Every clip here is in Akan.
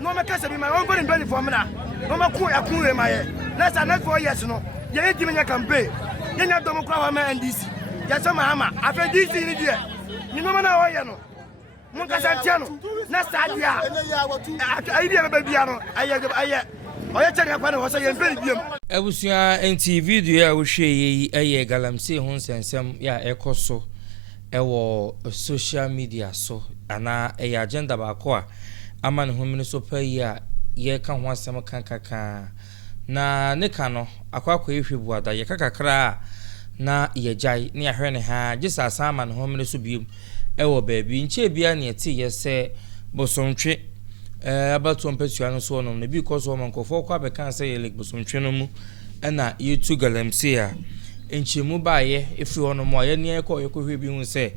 No me casa be my own going to for me. No me cool a cool in my head. Let's not 4 years no. You ain't giving a campaign. You not Democrat man DC. Yes, I'm a hammer. After DC in the year. You know why you know. Moncasatiano. Next idea. I didn't baby. I tell you, was a very good. Ebusia NT video we share galamsey ho sensem ya ekoso ewo social media so ana agenda ba ko a aman ho mini so pa ya ye ka ho asem kankaka na ne ka no akwakwa ehwebu ada ye kakakra na ye jai ne ahwe ne ha gisa asama ne ho mini so biom ewo baabi nche bia ne ti ye se bosontwe abato mpesua no so no ne bi ko so mankofo kwa be kan se ye lik bosontwe no mu na yetu galamsey a enchemu baaye efi hono mo ye ne ko hwe bi hu se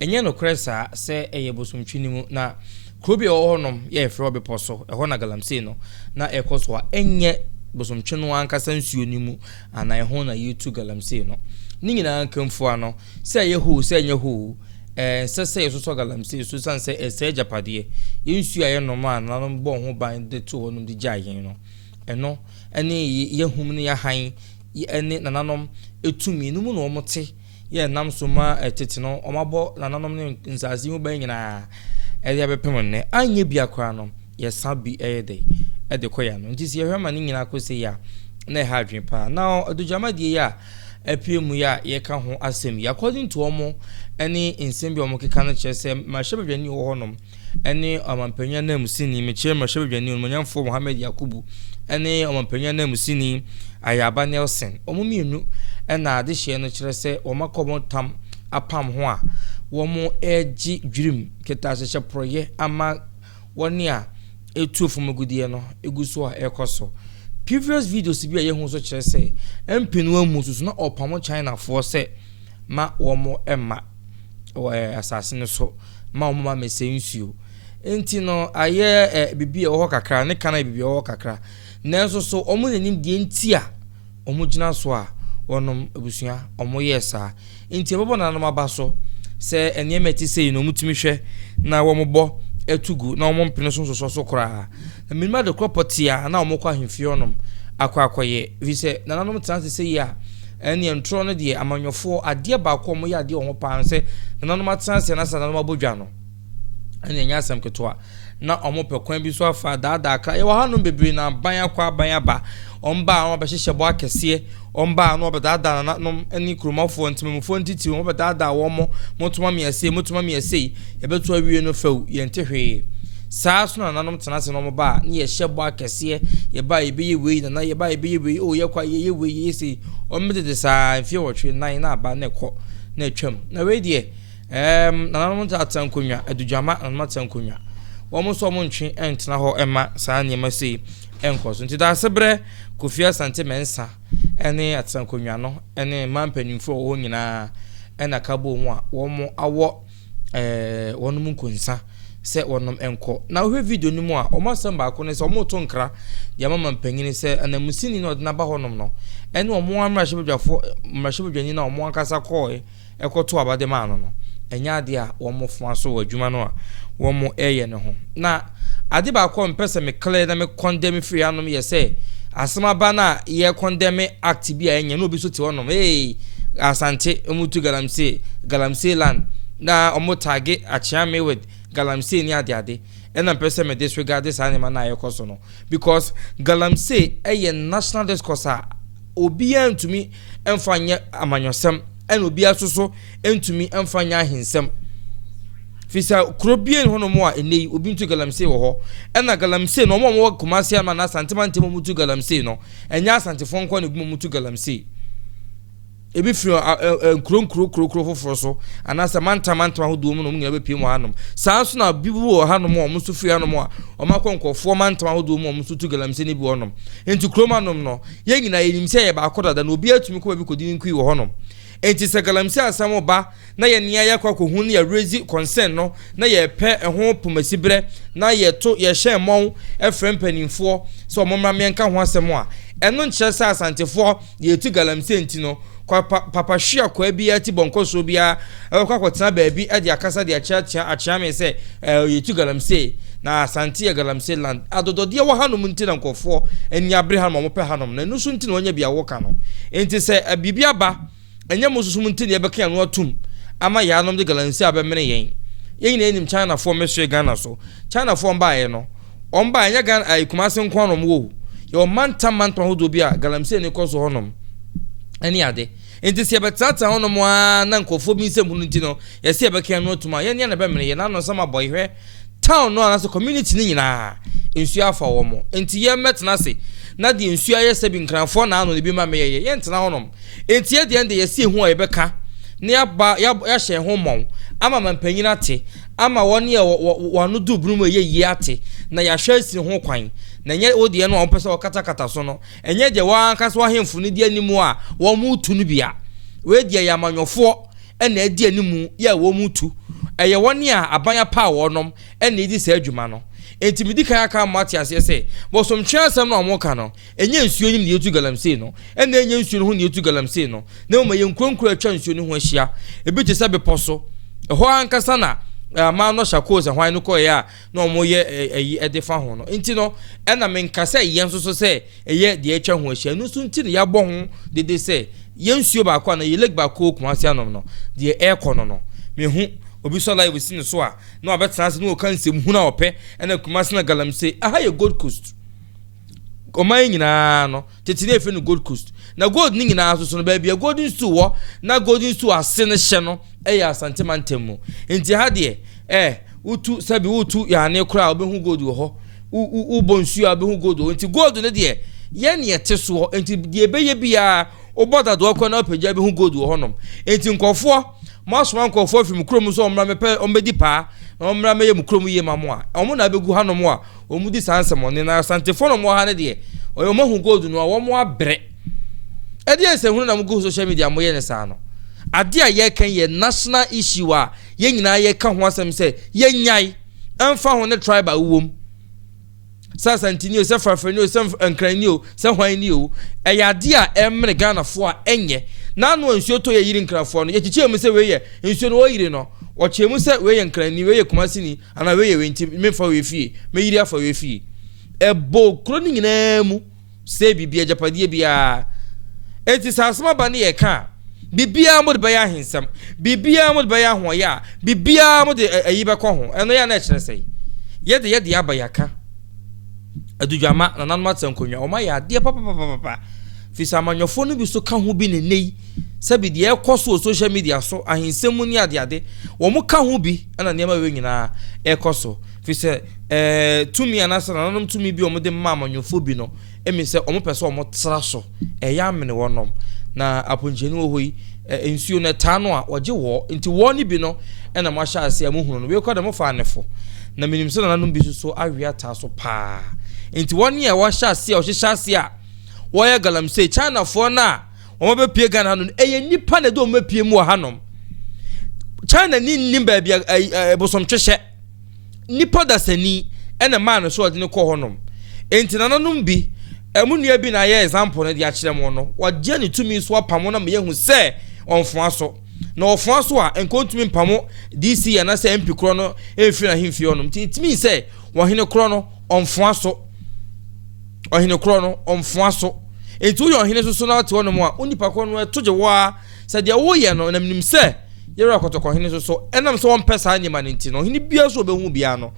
enye no kresa se eye bosontwe ni mu na krobi honom ye efro be poso e ho na galamsey no na ekoso a enye bosontwe no ankasa nsuo ni mu ana e ho na yetu galamsey no ni nyina ankamfu ano se ye hu se enye hu sese so galamsey so sanse ese japade yensu aye no ma na no bo ho ban de to wonum de jayen no eno ene ye hum ne ya han ene nananom etumi no mu no omote ye nam so ma etete no omabo nananom ne nzazi hu ban nyina ede bepem ne anye bia kra no ye sabi ede koya no nti ye hwema ne nyina akose ya na ha adwen pa na adujamade ya apiemu ya ye ka ho asem ya according to omo ene insembi omo keka no chese ma shebedwani wo honom ene amampanya na musini meche ma shebedwani omonyamfo Mohammed Yakubu ene amampanya na musini Ayaba Nelson omo mienu ena ade hye no kire se omakomo tam apam ho a wo mo eji dwirim keta hye proye ama woni a etuofo magudie no eguso a ekoso previous videos bi aye hu so kire se empinu amu susu na opamo China for se ma wo mo emma assassin so ma wo ma mesensuo enti no aye bibi wo kakra ne kana bibi wo kakra nanso so omo nanim die enti a omo gina so a wonom abusua omo yesa enti ebobo na no abaso se enyemeti sei no mutumi hwe na wo mobo etugu na omo mpene so kora na minima de property a na omo kwa hemfie onom akwakoye vi se nananom transe sei a ɛne ntro no de amanyɔfo ade ba ko mo ya de ho pa nse nanom atranse na nanom abodwa no ɛne nya asɛm ketewa na ɔmo pɛkwan bi so afa daada ka ye wa hanom bebre na ban akwa ban aba ɔmba a ɔbɛhyehyɛ bo akɛseɛ ɔmba no ɔbɛdaada na nom ɛne kromafo ntememfo ntiti ɔbɛdaada wɔ mo motoma me ase yɛbɛto awie no fɛw yɛnte hwee saa so na nanom tena se no mo ba ne yɛhyɛ bo akɛseɛ yɛba yɛbɛyɛ wei na yɛba yɛbɛyɛ wei o yɛkwa yɛyɛ wei yɛse ɔmmede saa mfie wɔtwe nan na aba na ɛkɔ na atwam na wei deɛ nanom atankonwa adudwama nanom atankonwa wɔn so wɔn ntwe ɛntena hɔ ɛma saa nneɛma sei ɛnkɔ so nti da asebrɛ Kofi Asante mensa ɛne atankonwa no ɛne mampanimfo wɔ hɔ nyinaa ɛna kabo mu a wɔn awɔ wɔn mu nkonsa sɛ wɔnom ɛnkɔ na wohwɛ video no mu a wɔn asɛm baako ne sɛ wɔn to nkra deɛ mama mpanyini sɛ anamusini na ɔde naba hɔnom no ɛne wɔn mmarahyɛbadwani na wɔn ankasa kɔɔ ɛkɔto abade maa no ɛnya ade a wɔn fo so wɔ adwuma no a wɔn ɛyɛ ne ho na ade baako mpɛsɛ me clear na me condemn free anom yɛ sɛ asɛmaba na yɛ condemn act bi a ɛnyɛ no obi so te hɔnom Asante omutu galamsey land na ɔmo tagi achiame with galamsey ni ade ɛna mpɛsɛ me disregard this anima na yɛkɔ so no because galamsey ɛyɛ national discourse a obi antumi ɛmfa nyɛ amanyɔsɛm ɛna obi asoso entumi ɛmfa nyɛ ahensɛm fisa krobien hono mo a enei obi ntu galamsey wo ho ena galamsey no mo Kumasi ama na Asante mante mo mutu galamsey no enya Asante fonko na gumo mutu galamsey ebi firi kro foforo so anasa manta hodo mu no nyina be pie mo hanom saa so na bibu wo hanom o mo so firi hanom a o makonkofo manta hodo mu o mo so tu galamsey ni bi wonom enti kromanom no ye nyina yenim se ye ba akoda na obi atumi ko bi kodin nkui wo honom enti se galamsey asam ba na ye nia ye kwako hu ne ye raise concern no na ye pe ho pomasibre na ye to ye hye mmon efrem panimfo so omomra menka ho asem a eno nkyere se Asantefo ye tu galamsey enti no papa hwia kwa bi ati bonko so bia kwakọ tena ba bi e de akasa de achia me se ye tu galamsey na Asante ye galamsey land adodode ye wo hanom nti na nkofo eni abre hanom mo pe hanom na nusu nti na onya bia wo ka no enti se bibia ba enye mosusum nti ne beka no atum ama ya anom de galamsey abemene yen na enim China for meswe Ghana so China for mba ye no omba enya Ghana Kumasi nko anom wo ye manta hodo bia galamsey ne koso honom eni ade enti se betata honom a na nkofo bi nsem hunu nti no ye se beka no atum a ye na bemene ye na no sama boy hwe town no anaso community ni nyina ensu afa wo mo enti ye metena se na de ensu aye se bi nkranfo na ano ne bi ma me ye ntena honom enti ye de ende ye se hu a ye beka ne ya hye ho mon ama mampanyina te ama woni ye wano du brumu ye yi ate na ya hwe si ho kwan na nye odi no ompese okatakata so no enye de wa ankaso ahemfu ne di animu a wo mu tu no bia we di ya manyofo ena adi animu ya wo mu tu eye woni a abanya pa wonom ena edi sa adwuma no enti midi kan aka mati ase se bo som twa asem no omoka no enye nsuo nim ne yetu galamsey no ena enye nsuo no ho ne yetu galamsey no na mo ye nkronkro atwa nsuo no ho ahia ebi te se beposo ho ankasa na ma no shako se hwan no koya na omo ye edefa ho no enti no ena menkasa ye nso se eye de atwa ho ahia no so enti ne ya bɔ ho dede se ye nsuo ba kwa na ye leg ba ko Kumasi anom no de ekono no me hu obi so live sin so a na obetena se no kan nsem hu na opɛ ena Kumasi na galamsey aha ye Gold Coast oman nyina no tetine efe no Gold Coast na gold ni nyina so no ba bia golden stool wo na golden stool ase ne hye no eya Asante mantemu enti ha de utu sabi utu ya ne kura obehu gold wo ho u bonsu abehu gold enti gold ne de ye ne ete so enti de ebeye bia oboda do akwa na opeja abehu gold wo honom enti nkofo masoma nkofo fim krom so omra mepe ombedi pa omra meye mukrom ye mamo a omo na abegu hanom a omudi sansem ne na Asantefo no mo ha ne de oyomahu gold no wo mo abre edi ense na mo go social media mo ye ne sa no ade a ye kan ye national issue a ye nyina ye ka ho asem se ye nyai emfa ho ne tribe awom Asante se frafrani se enkrani se hwan o ade a emre Ghana fo a enye na no nsuo to ye yiri nkrafo no ye chiche mu se we ye nsuo no yiri no o chemu se we ye nkrani we ye Kumasi ni ana we ye wenti me fa we fie me yiri afa we fie ebo kroni nyina mu se bibia japade bia enti sasema ba ne ye ka bibia mo de baya hensam bibia mo de baya hoya bibia mo de ayi be ko ho eno ya na kire sei ye de abayaka adujama na nanma tsankonwa o ma ya de papa fisa amanyofo no bi so ka ho bi ne nei sabi de ekoso social media so ahensem ni ade wo mo ka ho bi na nema we nyina ekoso fisa tumi anasa na nanom tumi bi o mo de ma amanyofo bi no emi se o mo pese o mo tra so ya amene wonom na aponjeni wo hoyi ensuo na tano a oje wo nti wo ni bi no na mo ahya ase amuhunu no we kwa de mo fa anefo na minim se na nanom bi so awe ata so pa nti woni e wo hya ase o hyehyɛ ase a wo ya galamsey China fo na o mo be pie Ghana no eye nipa na do o mo pie mu hanom China ni nim ba bia bosom twehye nipa da sani na man so ode ne kɔ honom nti na nanom bi emunua bi na ye example na de akire mo no wagye ne tumi so apamo na me yehu se onfo aso na ofo aso a enkontumi mpamo DCE na se MP kro no efiri na himfi onom timi se wo hene kro no onfo aso ohene kro no onfo aso enti wo hene so na te onom a onipa kro no toje wa se de wo ye no na mnim se yero akotoko hene so enam se won pesa anyima ne nti no hene bia so obehu bia no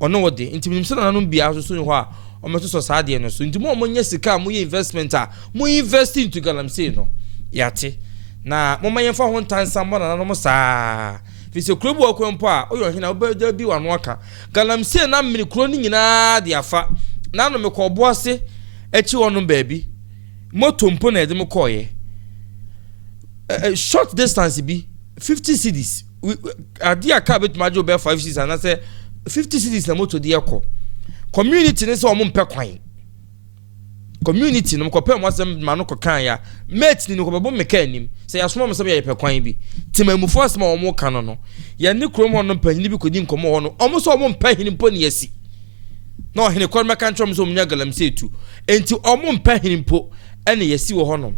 ono wode enti mnim se na nanom bia so ni ho a ometo so saade no so nti mo nya sika mo ye investment a mo invest into galamsey no yate na mo mayen fa ho ntansa mo na no mo saa fi se krobu akwempo a oyo hina obeda bi wano aka galamsey na mmiri kro ni nyina de afa na no me ko bo ase echi wono baabi moto mpo na ede mo koye short distance bi 50 cedis adia ka betuma jo be 5 cedis na se 50 cedis na moto de yakọ community ne se o mo mpe kwan community no ko pe mo asem ma no ko kan ya mate ni ko bebo meka anim se ya soma mo se ya pe kwan bi timamufo asema o mo kan no ya ne krom no panyin bi kodi nkomo ho no o mo so o mo mpa hin mpo ne yasi na o hin ko meka ntrom so mo nya galamsey tu enti o mo mpa hin mpo ene yasi wo ho no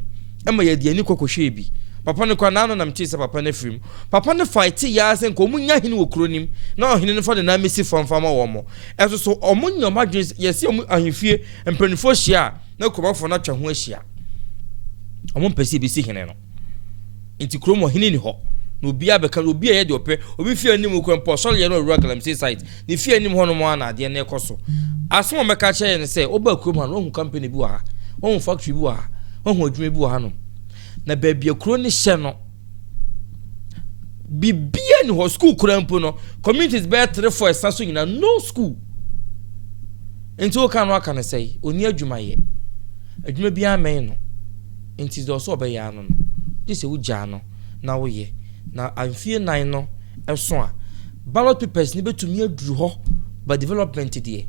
ema ya di ani kokohwe bi papa ne kwa na no nam chise papa na film papa ne fight ya se nko munya hin wo kronim na ohine ne fa de na mesi famfama wo mo eso so omunya madwen yesi omu ahemfie empanifo hia na komafo na twa ho ahia omu mpesi bi si hine no enti kromo hine ni ho no obi abeka obi ye de ope obi fie anim ko mpo so ye no galamsey site ni fie anim ho no mo na de na ekoso aso meka che ne se oba kromo no hu company bi wa ha hu factory bi wa ha hu adwuma bi wa ha no na baby akro ni hye no bibia ni ho school kurampo no communities be 3-4 saso nyina no school enti o kan no aka ne sei oni adwuma ye adwuma bia amen no enti do so be ya no no dise wo gya no na wo ye na amfie nan no eso a ballot papers ni betumi aduru ho ba development de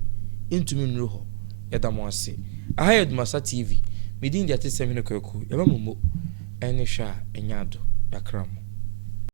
intumi nuru ho yedamo ase ADUMASA TV medin dia tesem ne kwaku yaba mumo ene hwa enyado yakram